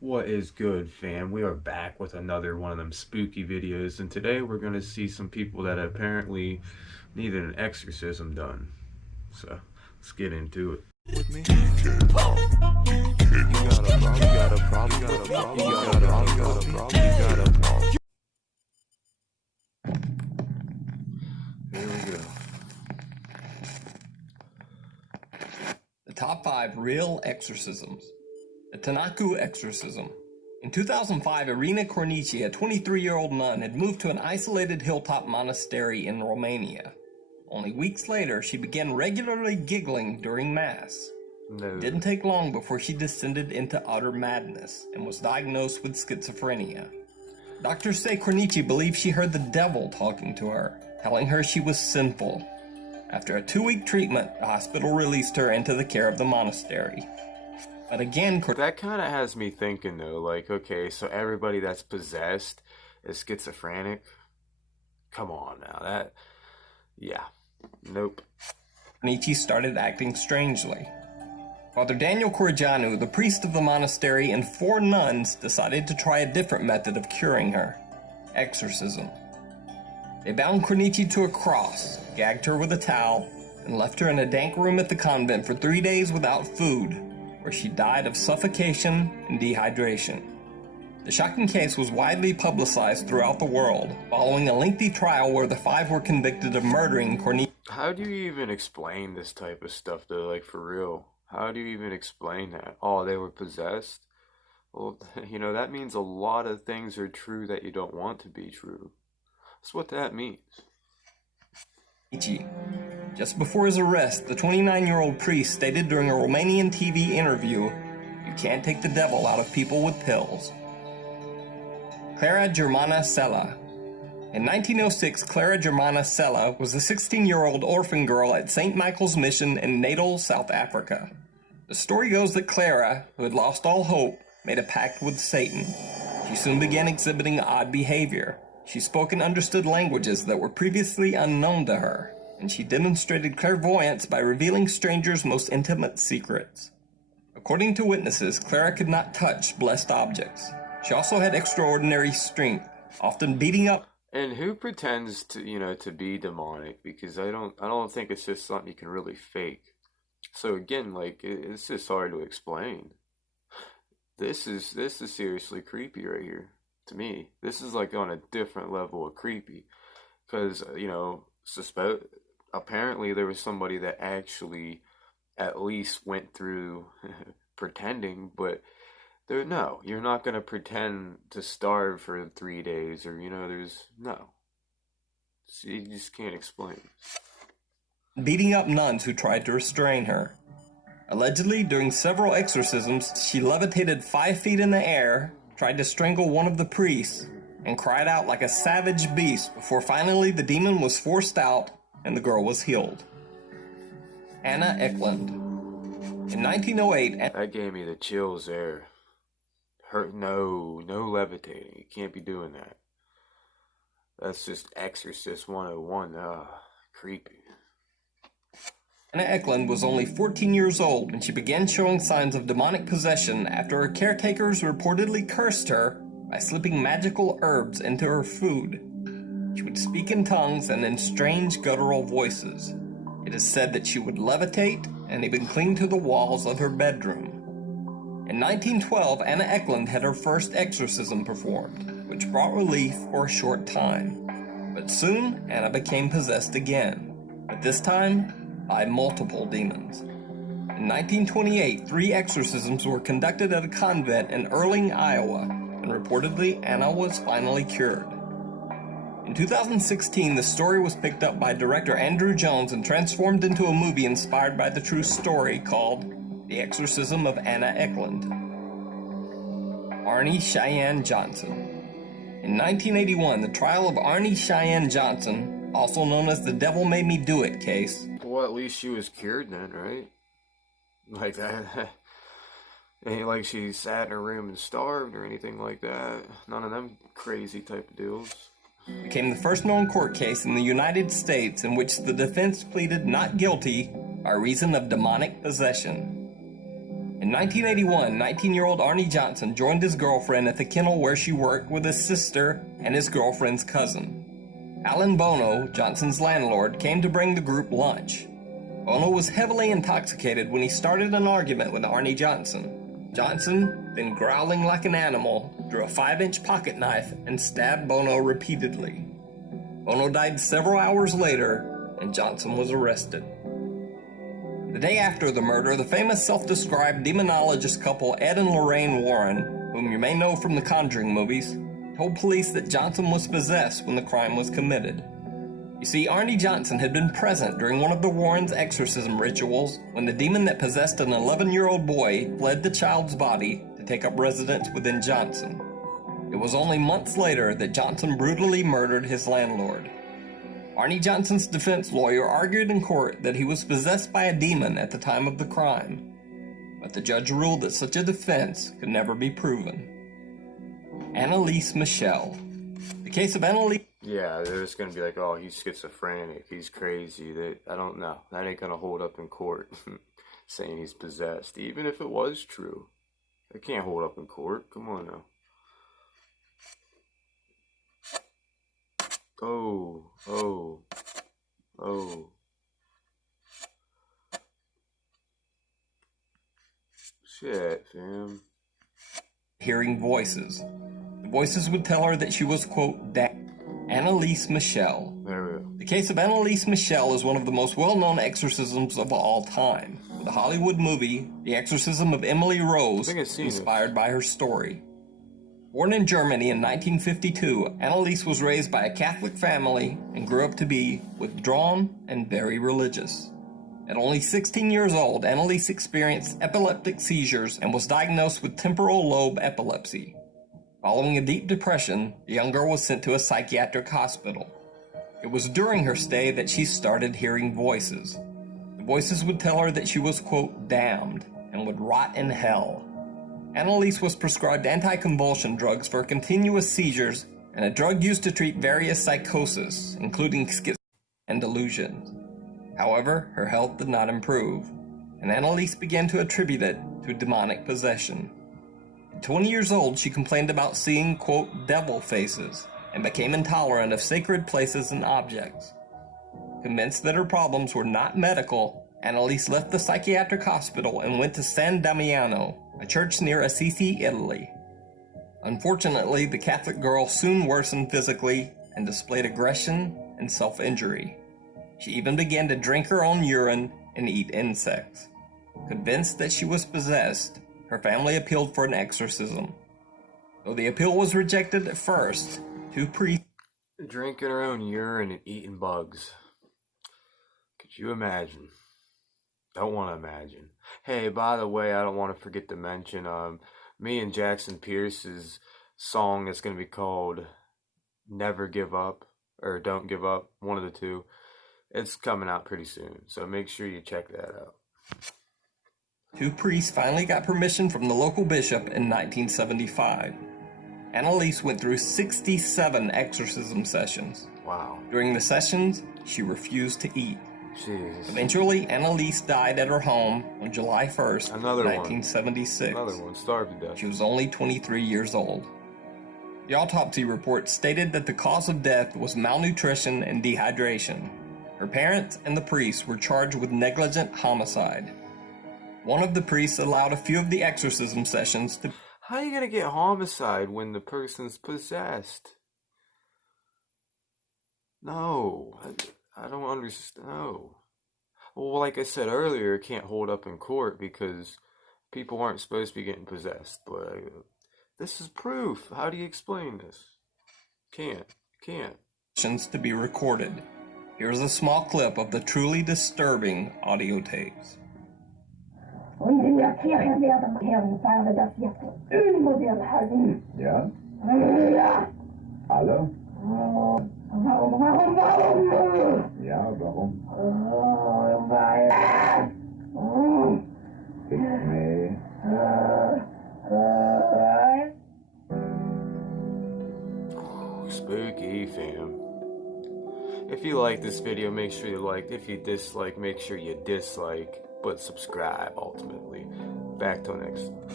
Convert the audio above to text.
What is good, fam? We are back with another one of them spooky videos, and today we're going to see some people that apparently needed an exorcism done. So, let's get into it. With me? You got a problem. Here we go. The top 5 real exorcisms. The TANACU exorcism. In 2005, Irina Cornici, a 23-year-old nun, had moved to an isolated hilltop monastery in Romania. Only weeks later, she began regularly giggling during Mass. No. It didn't take long before she descended into utter madness and was diagnosed with schizophrenia. Doctors say Cornici believed she heard the devil talking to her, telling her she was sinful. After a 2-week treatment, the hospital released her into the care of the monastery. But again, that kind of has me thinking, though, like, okay, so everybody that's possessed is schizophrenic? Come on now, yeah, nope. Cornici started acting strangely. Father Daniel Corrigianu, the priest of the monastery, and 4 nuns decided to try a different method of curing her: exorcism. They bound Cornici to a cross, gagged her with a towel, and left her in a dank room at the convent for 3 days without food, where she died of suffocation and dehydration. The shocking case was widely publicized throughout the world, following a lengthy trial where the 5 were convicted of murdering Cornici. How do you even explain this type of stuff, though, like, for real? How do you even explain that? Oh, they were possessed? Well, you know, that means a lot of things are true that you don't want to be true. That's what that means. Just before his arrest, the 29-year-old priest stated during a Romanian TV interview, "You can't take the devil out of people with pills." CLARA Germana CELE. In 1906, CLARA Germana CELE was a 16-year-old orphan girl at St. Michael's Mission in Natal, South Africa. The story goes that CLARA, who had lost all hope, made a pact with Satan. She soon began exhibiting odd behavior. She spoke and understood languages that were previously unknown to her, and she demonstrated clairvoyance by revealing strangers' most intimate secrets. According to witnesses, CLARA could not touch blessed objects. She also had extraordinary strength, often beating up. And who pretends to, to be demonic? Because I don't think it's just something you can really fake. So again, like, it's just hard to explain. This is seriously creepy right here. To me, this is like on a different level of creepy, because apparently there was somebody that actually at least went through pretending, but you're not going to pretend to starve for 3 days, or you just can't explain. Beating up nuns who tried to restrain her. Allegedly, during several exorcisms, she levitated 5 feet in the air, tried to strangle one of the priests, and cried out like a savage beast before finally the demon was forced out and the girl was healed. Anna Eklund. In 1908, that gave me the chills there. No levitating. You can't be doing that. That's just Exorcist 101. Creepy. Anna Eklund was only 14 years old when she began showing signs of demonic possession after her caretakers reportedly cursed her by slipping magical herbs into her food. She would speak in tongues and in strange guttural voices. It is said that she would levitate and even cling to the walls of her bedroom. In 1912, Anna Eklund had her first exorcism performed, which brought relief for a short time. But soon, Anna became possessed again, but this time by multiple demons. In 1928, 3 exorcisms were conducted at a convent in Erling, Iowa, and reportedly Anna was finally cured. In 2016, the story was picked up by director Andrew Jones and transformed into a movie inspired by the true story called The Exorcism of Anna Eklund. ARNE Cheyenne Johnson. In 1981, the trial of ARNE Cheyenne Johnson, also known as the Devil Made Me Do It case. Well, at least she was cured then, right? Like that. Ain't like she sat in her room and starved or anything like that. None of them crazy type of deals. Became the first known court case in the United States in which the defense pleaded not guilty by reason of demonic possession. In 1981, 19-year-old Arne Johnson joined his girlfriend at the kennel where she worked with his sister and his girlfriend's cousin. Alan Bono, Johnson's landlord, came to bring the group lunch. Bono was heavily intoxicated when he started an argument with Arne Johnson. Johnson, then growling like an animal, drew a 5-inch pocket knife and stabbed Bono repeatedly. Bono died several hours later, and Johnson was arrested. The day after the murder, the famous self-described demonologist couple Ed and Lorraine Warren, whom you may know from the Conjuring movies, told police that Johnson was possessed when the crime was committed. You see, Arne Johnson had been present during one of the Warrens' exorcism rituals when the demon that possessed an 11-year-old boy fled the child's body to take up residence within Johnson. It was only months later that Johnson brutally murdered his landlord. Arne Johnson's defense lawyer argued in court that he was possessed by a demon at the time of the crime, but the judge ruled that such a defense could never be proven. Anneliese Michel. The case of Anneliese... Yeah, they're just gonna be like, oh, he's schizophrenic, he's crazy. I don't know. That ain't gonna hold up in court, saying he's possessed. Even if it was true, it can't hold up in court. Come on now. Oh. Shit, fam. Hearing voices. The voices would tell her that she was, quote, Anneliese Michel. There we go. The case of Anneliese Michel is one of the most well-known exorcisms of all time. The Hollywood movie, The Exorcism of Emily Rose, inspired by her story. Born in Germany in 1952, Anneliese was raised by a Catholic family and grew up to be withdrawn and very religious. At only 16 years old, Anneliese experienced epileptic seizures and was diagnosed with temporal lobe epilepsy. Following a deep depression, the young girl was sent to a psychiatric hospital. It was during her stay that she started hearing voices. The voices would tell her that she was, quote, damned and would rot in hell. Anneliese was prescribed anticonvulsion drugs for continuous seizures and a drug used to treat various psychosis, including schizophrenia and delusions. However, her health did not improve, and Anneliese began to attribute it to demonic possession. At 20 years old, she complained about seeing, quote, devil faces, and became intolerant of sacred places and objects. Convinced that her problems were not medical, Anneliese left the psychiatric hospital and went to San Damiano, a church near Assisi, Italy. Unfortunately, the Catholic girl soon worsened physically and displayed aggression and self-injury. She even began to drink her own urine and eat insects. Convinced that she was possessed, her family appealed for an exorcism. Though the appeal was rejected at first, 2 priests... Drinking her own urine and eating bugs. Could you imagine? Don't want to imagine. Hey, by the way, I don't want to forget to mention, me and Jackson Pierce's song is going to be called Never Give Up, or Don't Give Up, one of the two. It's coming out pretty soon, so make sure you check that out. 2 priests finally got permission from the local bishop in 1975. Anneliese went through 67 exorcism sessions. Wow. During the sessions, she refused to eat. Jesus. Eventually, Anneliese died at her home on July 1st, 1976. Another one, starved to death. She was only 23 years old. The autopsy report stated that the cause of death was malnutrition and dehydration. Her parents and the priest were charged with negligent homicide. One of the priests allowed a few of the exorcism sessions to... How are you going to get homicide when the person's possessed? No, I don't understand. No. Well, like I said earlier, it can't hold up in court because people aren't supposed to be getting possessed. But this is proof. How do you explain this? Can't. To be recorded. Here's a small clip of the truly disturbing audio tapes. Ja? Hallo? Ja, warum? Pick me. Spooky, fam. If you like this video, make sure you like. If you dislike, make sure you dislike. But subscribe, ultimately. Back till next time.